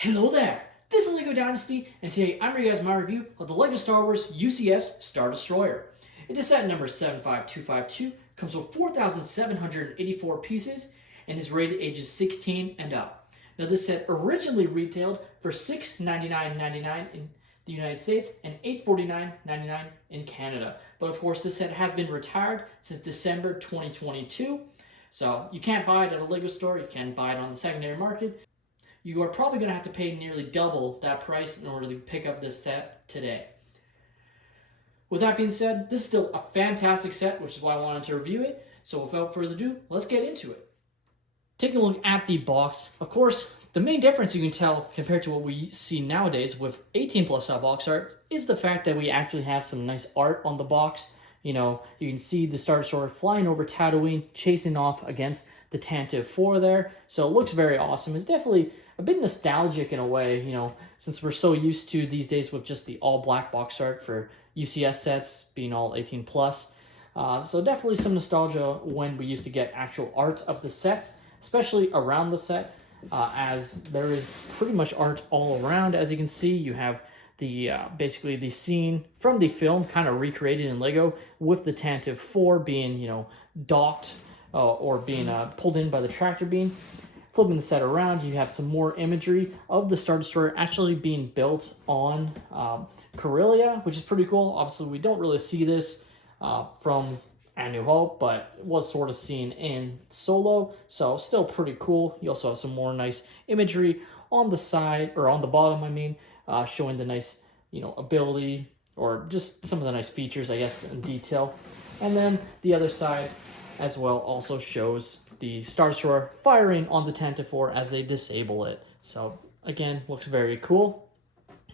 Hello there! This is LEGO Dynasty, and today I'm bringing you guys my review of the LEGO Star Wars UCS Star Destroyer. It is set number 75252, comes with 4,784 pieces, and is rated ages 16 and up. Now this set originally retailed for $699.99 in the United States and $849.99 in Canada. But of course this set has been retired since December 2022, so you can't buy it at a LEGO store, you can buy it on the secondary market. You are probably going to have to pay nearly double that price in order to pick up this set today. With that being said, this is still a fantastic set, which is why I wanted to review it. So without further ado, let's get into it. Taking a look at the box, of course, the main difference you can tell compared to what we see nowadays with 18+ style box art is the fact that we actually have some nice art on the box. You know, you can see the Star Destroyer flying over Tatooine, chasing off against the Tantive IV there. So it looks very awesome. It's definitely a bit nostalgic in a way, you know, since we're so used to these days with just the all black box art for UCS sets being all 18+. So definitely some nostalgia when we used to get actual art of the sets, especially around the set, as there is pretty much art all around. As you can see, you have the basically the scene from the film kind of recreated in Lego, with the Tantive IV being, you know, docked or being pulled in by the tractor beam. Flipping the set around, you have some more imagery of the Star Destroyer actually being built on Corellia, which is pretty cool. Obviously, we don't really see this from A New Hope, but it was sort of seen in Solo, so still pretty cool. You also have some more nice imagery on the side, or on the bottom, I mean, showing the nice, you know, ability, or just some of the nice features, I guess, in detail. And then the other side as well also shows the Star Destroyer firing on the Tantive IV as they disable it. So again, looks very cool.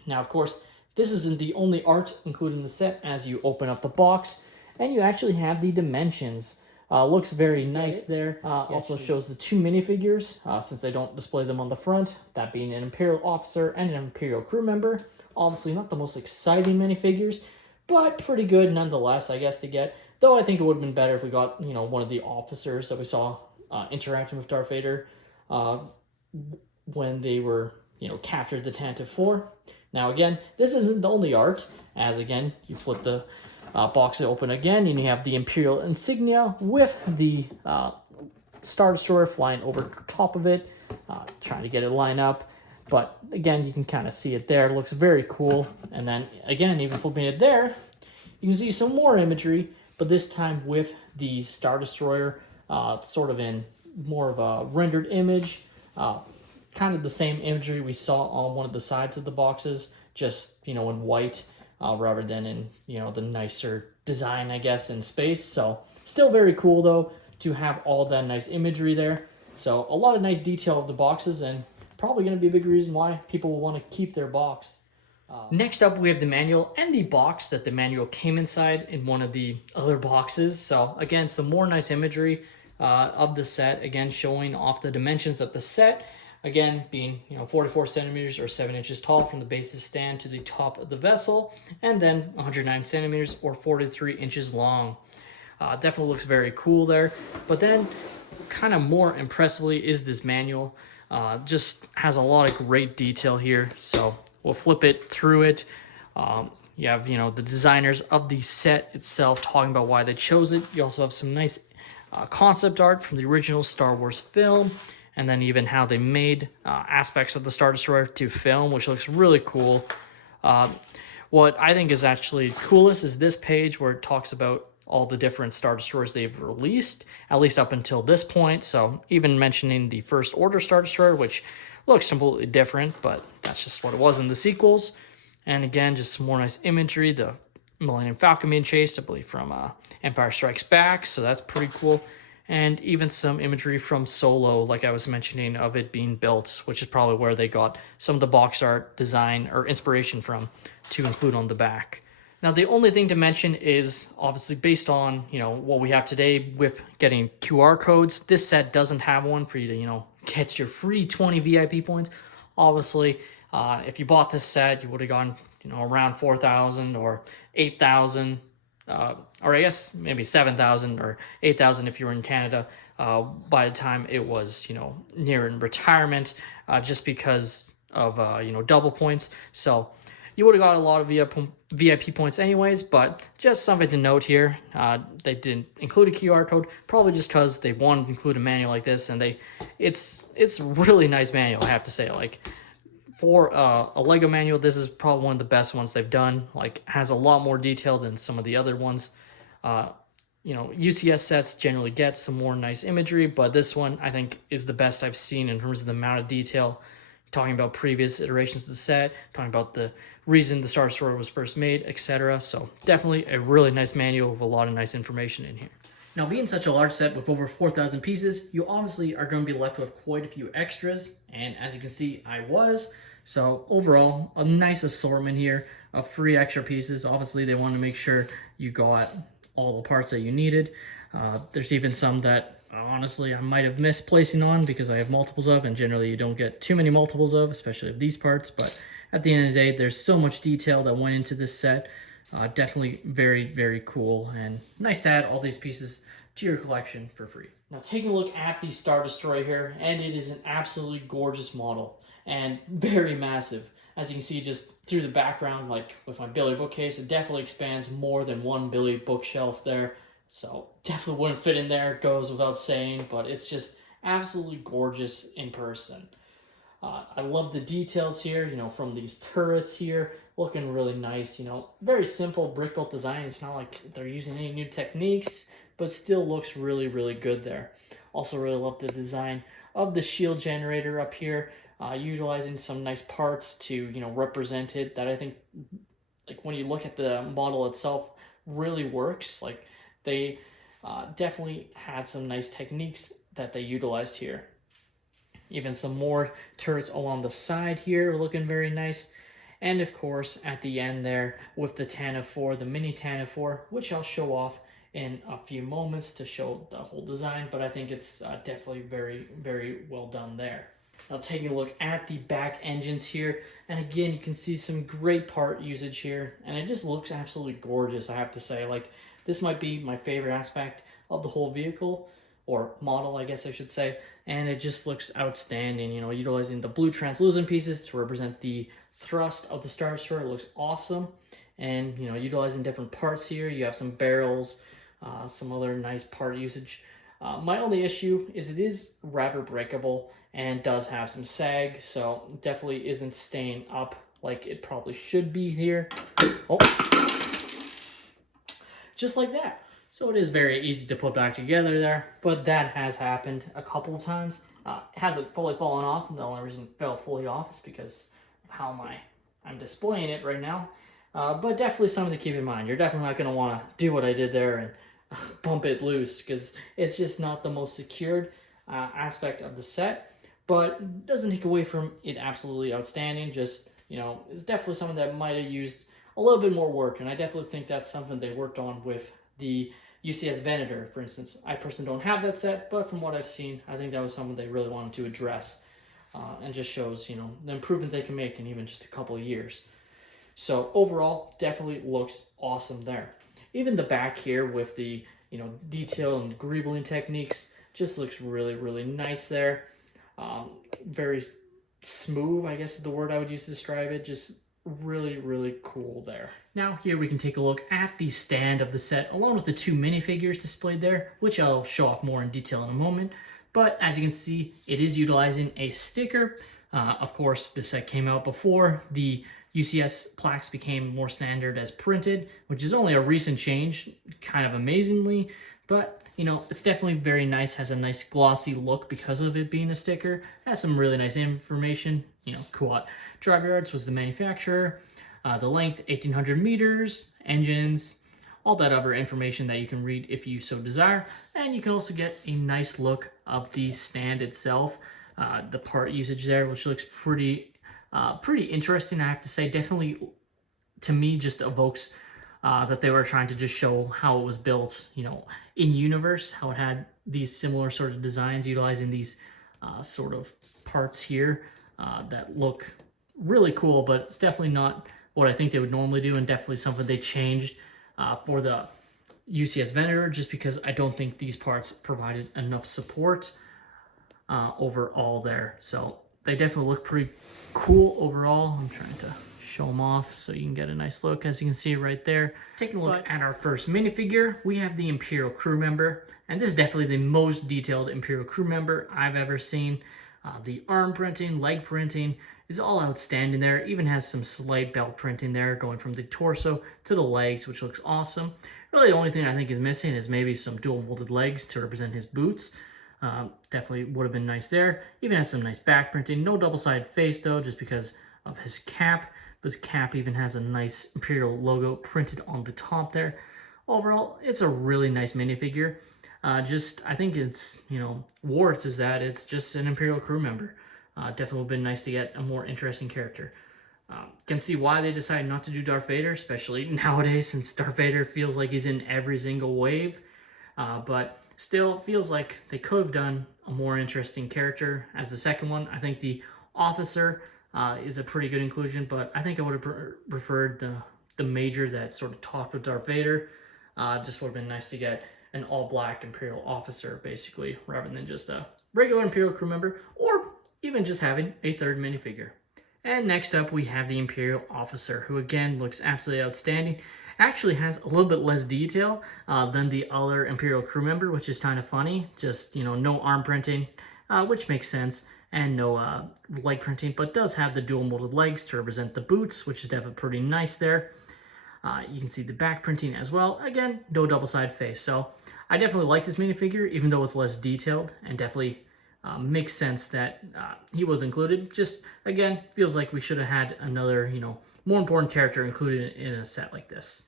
Now, of course, this isn't the only art included in the set. As you open up the box, and you actually have the dimensions. Looks very nice there. Also shows the two minifigures, since I don't display them on the front, that being an Imperial officer and an Imperial crew member. Obviously not the most exciting minifigures, but pretty good nonetheless, I guess, to get. Though I think it would have been better if we got, you know, one of the officers that we saw interacting with Darth Vader when they were, you know, captured the Tantive IV. Now again, this isn't the only art, as again, you flip the box open again, and you have the Imperial insignia with the Star Destroyer flying over top of it, trying to get it lined up. But again, you can kind of see it there. It looks very cool. And then again, even flipping it there, you can see some more imagery, but this time with the Star Destroyer sort of in more of a rendered image, kind of the same imagery we saw on one of the sides of the boxes, just, you know, in white, rather than in, you know, the nicer design, I guess, in space. So still very cool though to have all that nice imagery there. So a lot of nice detail of the boxes, and probably going to be a big reason why people will want to keep their box. Next up, we have the manual and the box that the manual came inside in one of the other boxes. So again, some more nice imagery of the set, again showing off the dimensions of the set, again being, you know, 44 centimeters or 7 inches tall from the basis stand to the top of the vessel, and then 109 centimeters or 43 inches long. Definitely looks very cool there. But then kind of more impressively is this manual. Just has a lot of great detail here, so we'll flip it through it. You have, you know, the designers of the set itself talking about why they chose it. You also have some nice concept art from the original Star Wars film, and then even how they made aspects of the Star Destroyer to film, which looks really cool. What I think is actually coolest is this page where it talks about all the different Star Destroyers they've released, at least up until this point. So even mentioning the First Order Star Destroyer, which looks completely different, but that's just what it was in the sequels. And again, just some more nice imagery. The Millennium Falcon being chased, I believe, from Empire Strikes Back, so that's pretty cool. And even some imagery from Solo, like I was mentioning, of it being built, which is probably where they got some of the box art design or inspiration from to include on the back. Now, the only thing to mention is obviously based on, you know, what we have today with getting QR codes. This set doesn't have one for you to, you know, get your free 20 VIP points. Obviously, if you bought this set, you would have gone, you know, around 4,000 or 8,000, or I guess maybe 7,000 or 8,000 if you were in Canada by the time it was, you know, near in retirement, just because of double points. So you would have got a lot of VIP points anyways, but just something to note here. They didn't include a QR code, probably just because they wanted to include a manual like this, and it's a really nice manual, I have to say. Like, for a Lego manual, this is probably one of the best ones they've done. Like, has a lot more detail than some of the other ones. UCS sets generally get some more nice imagery, but this one I think is the best I've seen in terms of the amount of detail. Talking about previous iterations of the set, talking about the reason the Star Destroyer was first made, etc. So definitely a really nice manual with a lot of nice information in here. Now, being such a large set with over 4,000 pieces, you obviously are going to be left with quite a few extras, and as you can see, I was. So overall, a nice assortment here of free extra pieces. Obviously, they want to make sure you got all the parts that you needed. There's even some that honestly I might have missed placing on because I have multiples of, and generally you don't get too many multiples of, especially of these parts. But at the end of the day, there's so much detail that went into this set. Definitely very, very cool, and nice to add all these pieces to your collection for free. Now, taking a look at the Star Destroyer here, and it is an absolutely gorgeous model and very massive. As you can see just through the background, like with my Billy bookcase, it definitely expands more than one Billy bookshelf there. So definitely wouldn't fit in there, goes without saying, but it's just absolutely gorgeous in person. I love the details here, from these turrets here, looking really nice, very simple brick built design. It's not like they're using any new techniques, but still looks really, really good there. Also really love the design of the shield generator up here, utilizing some nice parts to, represent it, that I think, like, when you look at the model itself, really works. Like, they definitely had some nice techniques that they utilized here. Even some more turrets along the side here looking very nice. And of course, at the end there with the Tantive IV, the mini Tantive IV, which I'll show off in a few moments to show the whole design, but I think it's definitely very, very well done there. Now, taking a look at the back engines here, and again, you can see some great part usage here, and it just looks absolutely gorgeous, I have to say. Like, this might be my favorite aspect of the whole vehicle, or model, I guess I should say, and it just looks outstanding, utilizing the blue translucent pieces to represent the thrust of the Star Destroyer. It looks awesome, and, utilizing different parts here. You have some barrels, some other nice part usage. My only issue is it is rather breakable and does have some sag, so definitely isn't staying up like it probably should be here. Oh, just like that. So it is very easy to put back together there, but that has happened a couple of times. It hasn't fully fallen off, and the only reason it fell fully off is because of how I'm displaying it right now. But definitely something to keep in mind. You're definitely not going to want to do what I did there and bump it loose, because it's just not the most secured aspect of the set, but doesn't take away from it absolutely outstanding. Just, it's definitely something that might have used a little bit more work, and I definitely think that's something they worked on with the UCS Venator, for instance. I personally don't have that set, but from what I've seen, I think that was something they really wanted to address, and just shows, the improvement they can make in even just a couple of years. So overall, definitely looks awesome there. Even the back here with the, detail and greebling techniques just looks really, really nice there. Very smooth, I guess is the word I would use to describe it. Just really, really cool there. Now here we can take a look at the stand of the set, along with the two minifigures displayed there, which I'll show off more in detail in a moment. But as you can see, it is utilizing a sticker. Of course, the set came out before the UCS plaques became more standard as printed, which is only a recent change, kind of amazingly, but it's definitely very nice, has a nice glossy look because of it being a sticker, has some really nice information, Kuat Drive Yards was the manufacturer, the length 1,800 meters, engines, all that other information that you can read if you so desire, and you can also get a nice look of the stand itself, the part usage there, which looks pretty interesting, I have to say. Definitely, to me, just evokes that they were trying to just show how it was built, in universe, how it had these similar sort of designs, utilizing these sort of parts here that look really cool, but it's definitely not what I think they would normally do, and definitely something they changed for the UCS Venator, just because I don't think these parts provided enough support overall there. So they definitely look pretty cool overall. I'm trying to show them off so you can get a nice look, as you can see right there. Taking a look at our first minifigure, we have the Imperial crew member, and this is definitely the most detailed Imperial crew member I've ever seen. The arm printing, leg printing is all outstanding there. It even has some slight belt printing there going from the torso to the legs, which looks awesome. Really the only thing I think is missing is maybe some dual molded legs to represent his boots. Definitely would have been nice there. Even has some nice back printing. No double-sided face though, just because of his cap. This cap even has a nice Imperial logo printed on the top there. Overall, it's a really nice minifigure. I think it's, warts is that it's just an Imperial crew member. Definitely would have been nice to get a more interesting character. Can see why they decided not to do Darth Vader, especially nowadays, since Darth Vader feels like he's in every single wave. But still, feels like they could have done a more interesting character as the second one. I think the officer is a pretty good inclusion, but I think I would have preferred the major that sort of talked with Darth Vader. Just would have been nice to get an all-black Imperial officer, basically, rather than just a regular Imperial crew member, or even just having a third minifigure. And next up, we have the Imperial officer, who again looks absolutely outstanding. Actually has a little bit less detail than the other Imperial crew member, which is kind of funny. Just, no arm printing, which makes sense, and no leg printing, but does have the dual molded legs to represent the boots, which is definitely pretty nice there. You can see the back printing as well. Again, no double-sided face. So I definitely like this minifigure, even though it's less detailed, and definitely makes sense that he was included. Just, again, feels like we should have had another, more important character included in a set like this.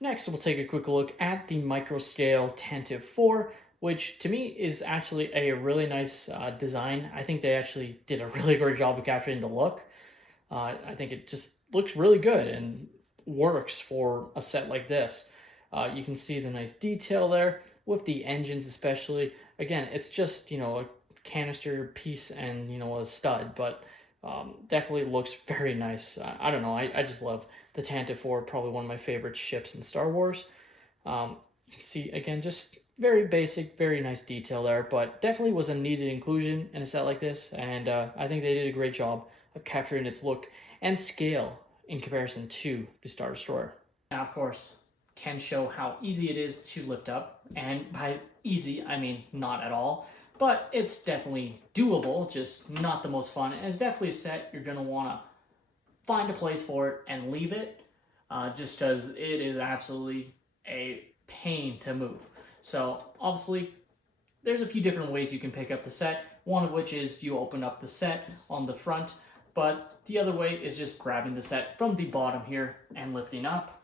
Next, we'll take a quick look at the Microscale Tantive IV, which to me is actually a really nice design. I think they actually did a really great job of capturing the look. I think it just looks really good and works for a set like this. You can see the nice detail there with the engines especially. Again, it's just, a canister piece and, a stud, but definitely looks very nice. I don't know, I just love the Tantive IV, probably one of my favorite ships in Star Wars. You can see, again, just very basic, very nice detail there, but definitely was a needed inclusion in a set like this, and I think they did a great job of capturing its look and scale in comparison to the Star Destroyer. Now, of course, can show how easy it is to lift up, and by easy, I mean not at all, but it's definitely doable, just not the most fun, and it's definitely a set you're going to want to find a place for it and leave it, just because it is absolutely a pain to move. So obviously there's a few different ways you can pick up the set, one of which is you open up the set on the front, but the other way is just grabbing the set from the bottom here and lifting up.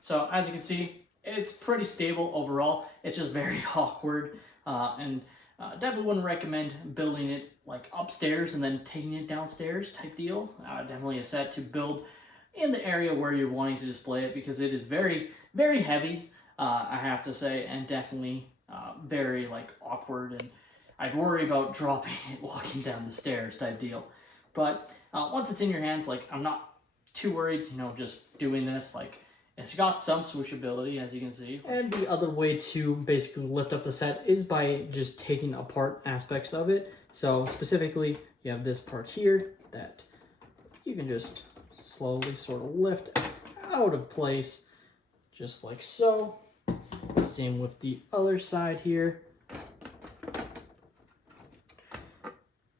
So as you can see, it's pretty stable overall. It's just very awkward, and definitely wouldn't recommend building it like upstairs and then taking it downstairs type deal. Definitely a set to build in the area where you're wanting to display it, because it is very, very heavy, I have to say, and definitely very awkward, and I'd worry about dropping it walking down the stairs type deal. But once it's in your hands, I'm not too worried, just doing this. It's got some switchability, as you can see. And the other way to basically lift up the set is by just taking apart aspects of it. So specifically, you have this part here that you can just slowly sort of lift out of place, just like so. Same with the other side here.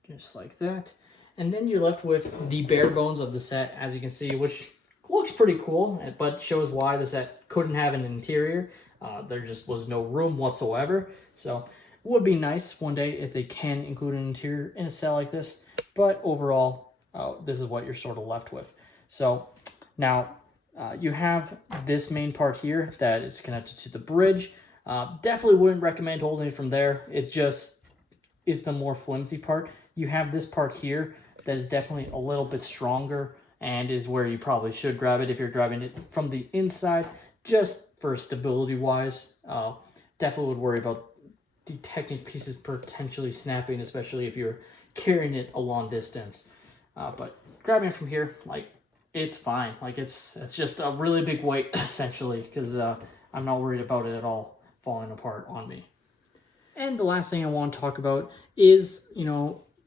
Just like that. And then you're left with the bare bones of the set, as you can see, which looks pretty cool, but shows why the set couldn't have an interior. There just was no room whatsoever. So it would be nice one day if they can include an interior in a set like this. But overall, this is what you're sort of left with. So now you have this main part here that is connected to the bridge. Definitely wouldn't recommend holding it from there. It just is the more flimsy part. You have this part here that is definitely a little bit stronger, and is where you probably should grab it if you're grabbing it from the inside, just for stability wise. Definitely would worry about the Technic pieces potentially snapping, especially if you're carrying it a long distance. But grabbing it from here, it's fine. It's just a really big weight, essentially, because I'm not worried about it at all falling apart on me. And the last thing I want to talk about is,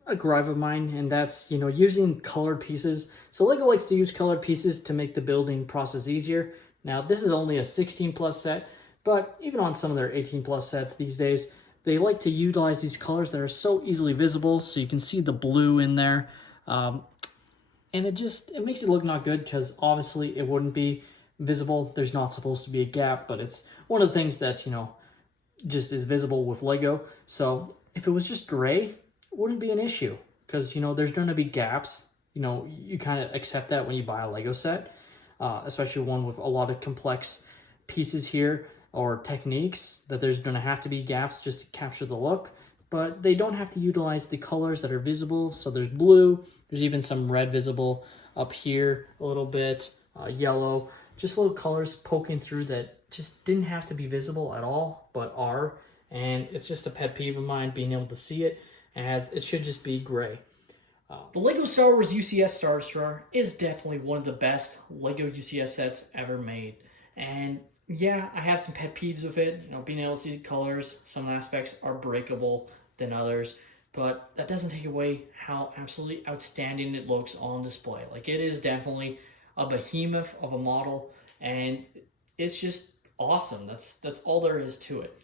a gripe of mine, and that's, using colored pieces. So Lego likes to use colored pieces to make the building process easier. Now, this is only a 16 plus set, but even on some of their 18 plus sets these days, they like to utilize these colors that are so easily visible. So you can see the blue in there. And it makes it look not good because obviously it wouldn't be visible. There's not supposed to be a gap, but it's one of the things that, just is visible with Lego. So if it was just gray, it wouldn't be an issue because, there's going to be gaps. You kind of accept that when you buy a Lego set, especially one with a lot of complex pieces here or techniques, that there's going to have to be gaps just to capture the look. But they don't have to utilize the colors that are visible. So there's blue, there's even some red visible up here a little bit, yellow, just little colors poking through that just didn't have to be visible at all, but are. And it's just a pet peeve of mine being able to see it, as it should just be gray. The LEGO Star Wars UCS Star Destroyer is definitely one of the best LEGO UCS sets ever made. And yeah, I have some pet peeves with it. Being able to see colors, some aspects are breakable than others, but that doesn't take away how absolutely outstanding it looks on display. Like, it is definitely a behemoth of a model, and it's just awesome. That's all there is to it.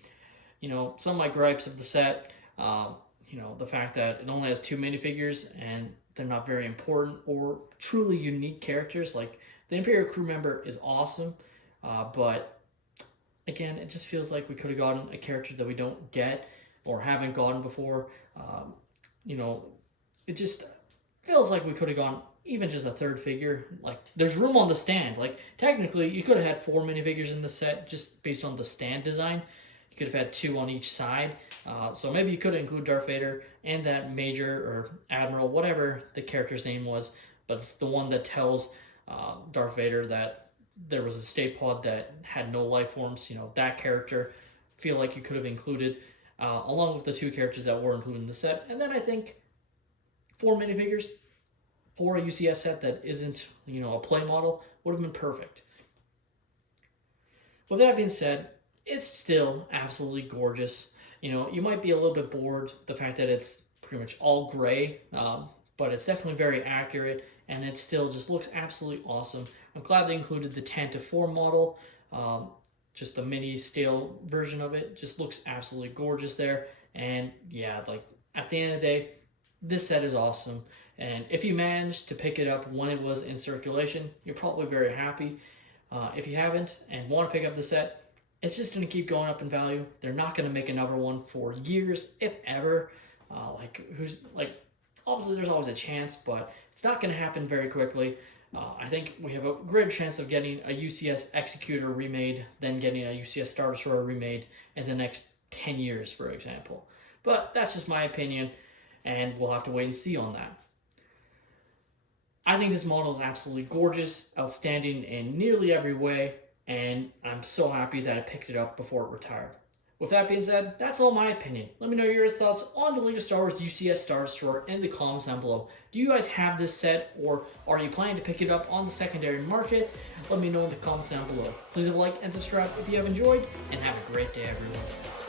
Some of my gripes of the set, the fact that it only has 2 minifigures and they're not very important or truly unique characters. Like, the Imperial crew member is awesome, but again, it just feels like we could have gotten a character that we don't get or haven't gotten before. It just feels like we could have gone even just a third figure. Like, there's room on the stand. Like, technically, you could have had 4 minifigures in the set just based on the stand design. You could have had 2 on each side. So maybe you could include Darth Vader and that Major or Admiral, whatever the character's name was, but it's the one that tells Darth Vader that there was a state pod that had no life forms. That character, feel like you could have included, along with the 2 characters that were included in the set. And then I think 4 minifigures for a UCS set that isn't, a play model would have been perfect. With that being said, it's still absolutely gorgeous. You might be a little bit bored the fact that it's pretty much all gray, but it's definitely very accurate, and it still just looks absolutely awesome. I'm glad they included the Tantive IV model. Just the mini scale version of it just looks absolutely gorgeous there. And yeah, like, at the end of the day, this set is awesome. And if you managed to pick it up when it was in circulation, you're probably very happy. If you haven't and want to pick up the set, it's just going to keep going up in value. They're not going to make another one for years, if ever. Obviously there's always a chance, but it's not going to happen very quickly. I think we have a greater chance of getting a UCS Executor remade than getting a UCS Star Destroyer remade in the next 10 years, for example. But that's just my opinion, and we'll have to wait and see on that. I think this model is absolutely gorgeous, outstanding in nearly every way, and I'm so happy that I picked it up before it retired. With that being said, that's all my opinion. Let me know your thoughts on the LEGO Star Wars UCS Star Destroyer in the comments down below. Do you guys have this set, or are you planning to pick it up on the secondary market? Let me know in the comments down below. Please leave a like and subscribe if you have enjoyed, and have a great day, everyone.